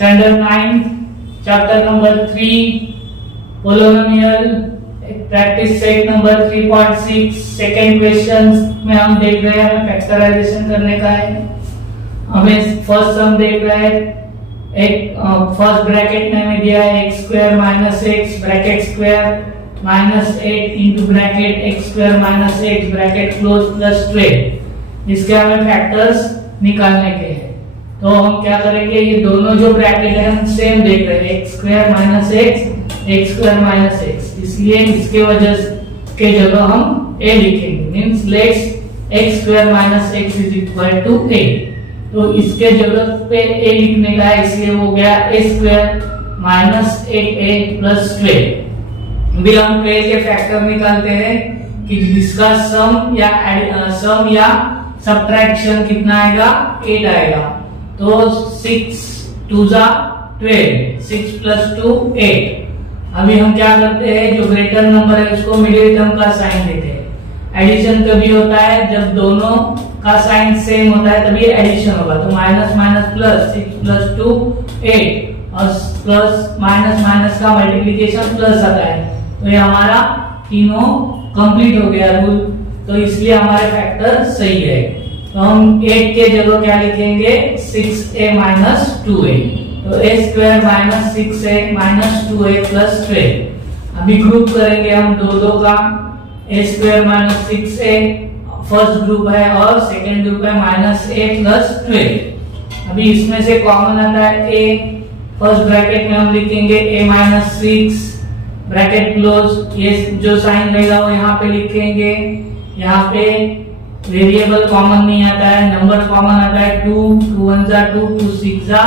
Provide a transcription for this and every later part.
Standard 9 chapter number 3 polynomial practice set number 3.6 second question में हम देख रहे हैं, हमें फैक्टराइजेशन करने का है। हमें फर्स्ट सम देख रहे हैं, एक फर्स्ट ब्रैकेट में हमें दिया है x square minus x bracket square minus 8 into bracket x square minus x bracket close plus 12। इसके हमें फैक्टर्स निकालने के हैं, तो हम क्या करेंगे, ये दोनों जो ब्रैकेट है हम सेम देख रहे हैं, x square minus x square minus x, इसलिए इसके वजह के जगह हम a लिखेंगे, means let's x square minus x is equal to a। तो इसके जगह पे a लिखने का है, इसलिए हो गया a square minus 8a plus 12। अभी हम 12 के फैक्टर निकालते हैं कि जिसका सम या सब्ट्रैक्शन कितना आएगा, 8 आएगा। तो 6 2 जा 12, 6 प्लस 2 8। अभी हम क्या करते हैं, जो ग्रेटर नंबर है उसको मिडिल टर्म का साइन देते हैं। एडिशन तभी होता है जब दोनों का साइन सेम होता है, तभी एडिशन होगा। तो माइनस माइनस प्लस 6 प्लस 2 8 और प्लस माइनस माइनस का मल्टीप्लिकेशन प्लस आता है, तो ये हमारा तीनों कंप्लीट हो गया रूल, तो इसलिए हमारे फैक्टर सही है। तो हम 8 के जगह क्या लिखेंगे, 6a माइनस 2a, तो a square minus 6a minus 2a plus 12। अभी ग्रुप करेंगे हम दो का, a square minus 6a first group है और सेकेंड ग्रुप है माइनस a प्लस 12। अभी इसमें से कॉमन आता है a, फर्स्ट ब्रैकेट में हम लिखेंगे a माइनस 6 ब्रैकेट क्लोज, ये जो साइन रहेगा वो यहाँ पे लिखेंगे। यहाँ पे वेरिएबल कॉमन नहीं आता है, नंबर कॉमन आता है 2 2 1 जा 2 2 6 जा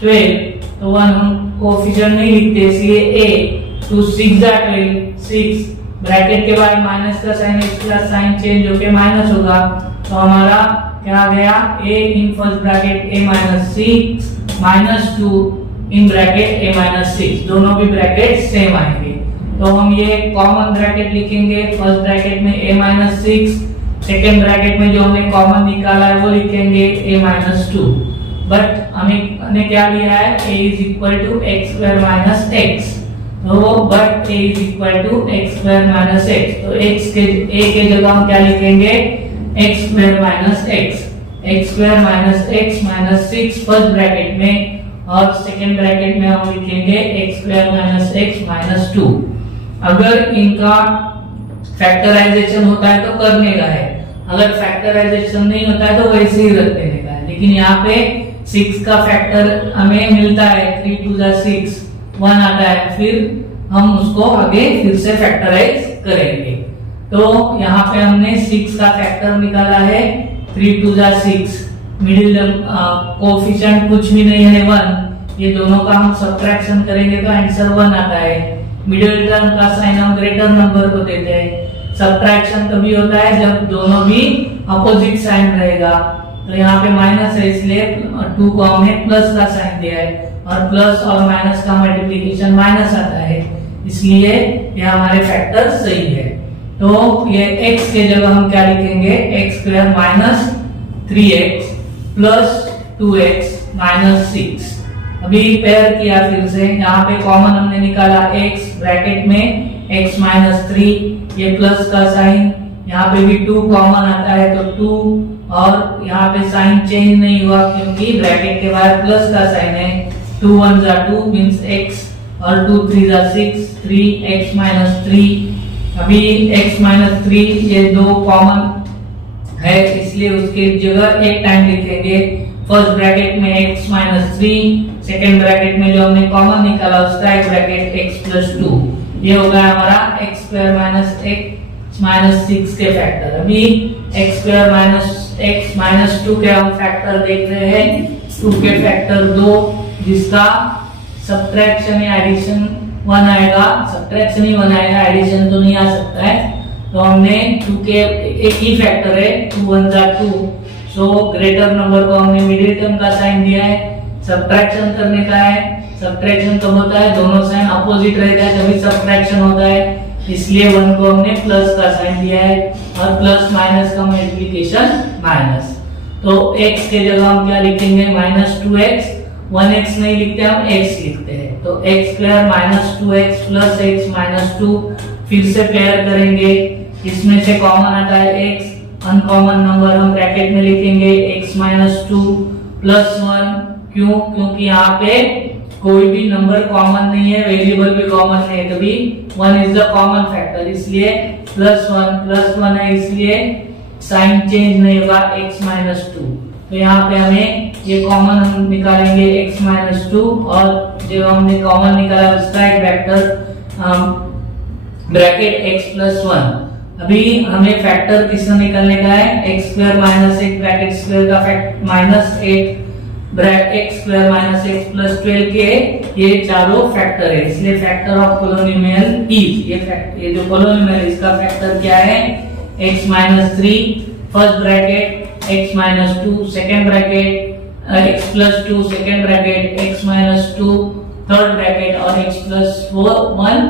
12, तो 1 हम कोएफिशिएंट नहीं लिखते, इसलिए a 2 6 जा 12 6 ब्रैकेट के बाद माइनस का साइन, इसका साइन चेंज होके माइनस होगा, तो हमारा क्या आ गया, a in first bracket a minus 6 minus 2 in bracket a minus 6, दोनों भी ब्रैकेट सेम आएंगे। तो हम ये कॉमन ब्रैकेट लिखेंगे, फर्स्ट ब्रैकेट में a माइनस 6, सेकेंड ब्रैकेट में जो हमने कॉमन निकाला है वो लिखेंगे a माइनस 2। बट हमने क्या लिया है, a is equal to x square minus x, तो but a is equal to x square minus x, तो x के a के जगह हम क्या लिखेंगे, x square minus x square minus x minus 6 first bracket में, और सेकेंड ब्रैकेट में हम लिखेंगे x square minus x minus 2। अगर इनका फैक्टराइजेशन होता है तो करने का है, अगर फैक्टराइजेशन नहीं होता है तो वैसे ही रख देने का है। लेकिन यहाँ पे 6 का फैक्टर हमें मिलता है, 3 2 जा 6 1 आता है, फिर हम उसको आगे फिर से फैक्टराइज करेंगे। तो यहाँ पे हमने 6 का फैक्टर निकाला है, 3 2 जा 6, मिडिल कोएफिशिएंट कुछ भी नहीं है 1, ये दोनों का हम सब्ट्रैक्शन करेंगे तो आंसर 1 आता है। मिडिल टर्म का साइन हम ग्रेटर नंबर को देते हैं। सब्ट्रैक्शन तभी होता है जब दोनों भी अपोजिट साइन रहेगा, तो यहाँ पे माइनस है इसलिए 2 को हमने प्लस का साइन दिया है, और प्लस और माइनस का मल्टीप्लिकेशन माइनस आता है, इसलिए ये हमारे फैक्टर सही है। तो ये x के जगह हम क्या लिखेंगे, x square minus 3x plus 2x minus 6। अभी पेयर किया फिर से, यहाँ पे कॉमन हमने निकाला x ब्रैकेट में x माइनस 3, ये प्लस का साइन, यहाँ पे भी 2 कॉमन आता है तो 2, और यहाँ पे साइन चेंज नहीं हुआ क्योंकि ब्रैकेट के बाद प्लस का साइन है। 2 1 जा 2 मींस x, और 2 3 जा 6 3x माइनस 3। अभी x माइनस 3 ये 2 कॉमन है, इसलिए उसके जगह एक टाइम लिखेंगे। फर्स्ट ब्रैकेट में x माइनस 3, सेकेंड ब्रैकेट में जो हमने कॉमन निकाला उसका एक ब्रैकेट x प्लस 2, ये होगा हमारा x square minus x minus 6 के फैक्टर। अभी x square minus x minus 2 के हम फैक्टर देख रहे हैं, 2 के फैक्टर 2, जिसका सब्ट्रैक्शन या एडिशन 1 आएगा, सब्ट्रैक्शन ही 1 आएगा, एडिशन तो नहीं आ सकता है। तो हमने 2 के एक ही फैक्टर है, 2 1 जा 2, सो ग्रेटर नंबर को हमने मिडिल टर्म का साइन दिया है। सब्ट्रैक्शन करने का है, सब्ट्रैक्शन कब होता है, दोनों साइन अपोजिट रहता है तभी सब्ट्रैक्शन होता है, इसलिए 1 को हमने प्लस का साइन दिया है, और प्लस माइनस का मल्टीप्लिकेशन माइनस। तो x के जगह हम क्या लिखेंगे, माइनस 2x, 1x नहीं लिखते, हम x लिखते हैं। तो x square minus 2x plus x minus 2, फिर से पेयर करेंगे, इसमें से कॉमन आता है x, अनकॉमन नंबर हम ब्रैकेट में लिखेंगे x माइनस 2 प्लस 1। क्यों? क्योंकि यहाँ पे कोई भी नंबर कॉमन नहीं है, वेरिएबल भी कॉमन नहीं है, तभी 1 इज द कॉमन फैक्टर, इसलिए प्लस 1 है, इसलिए साइन चेंज नहीं होगा, x माइनस 2। तो यहाँ पे हमें ये कॉमन हम निकालेंगे x माइनस 2, और जो हमने कॉमन निकाला उसका एक वेक्टर ब्रैकेट x प्लस 1। अभी हमें फैक्टर किसका निकालने का है, x square minus 1 bracket square का factor minus 8 bracket x square minus x plus 12 के ये चारों फैक्टर है, इसलिए फैक्टर ऑफ पोलिनोमियल इज, ये जो पोलिनोमियल इसका फैक्टर क्या है, x minus 3 first bracket, x minus 2 second bracket, x plus 2 second bracket, x minus 2 third bracket और x प्लस 1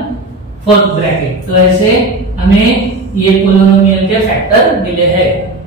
फोर्थ ब्रैकेट। तो ऐसे हमें ये पोलिनोमियल के फैक्टर मिले हैं।